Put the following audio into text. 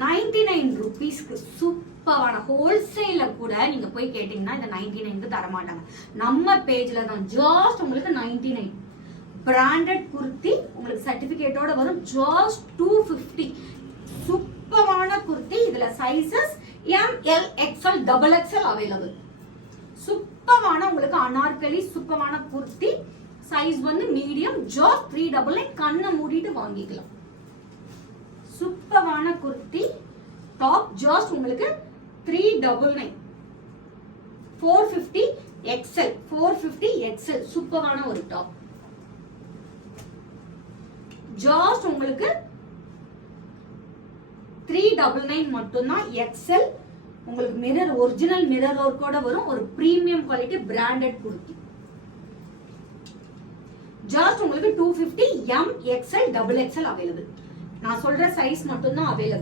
99 rupeesக்கு சூப்பரான ஹோல்சேல கூட நீங்க போய் கேட்டீங்கன்னா இந்த 99க்கு தர மாட்டாங்க. நம்ம பேஜ்ல தான் ஜஸ்ட் உங்களுக்கு 99. பிராண்டட் குர்த்தி உங்களுக்கு சர்டிபிகேட்டோட வரும். ஜஸ்ட் 250. சூப்பரான குர்த்தி. இதுல sizes ML XL XXL available. சூப்பரான உங்களுக்கு அனார்கலி சூப்பரான குர்த்தி. சைஸ் வந்து மீடியம். ஜஸ்ட் 399. கண்ணை மூடிட்டு வாங்கிக்கலாம். சூப்பரான குர்த்தி டாப் ஜஸ்ட் உங்களுக்கு 399. 450 XL 450 XL சூப்பரான ஒரு டாப். ஜஸ்ட் உங்களுக்கு 399 மட்டும்தான். XL உங்களுக்கு மிரர் ஒரிஜினல் மிரர் ஒர்க்கோட வரும். ஒரு premium quality branded kurti. Just உங்களுக்கு 250 M XL XXL அவைலபிள். நான் சொல்ற சைஸ் மட்டும் தான் அவைலபிள்.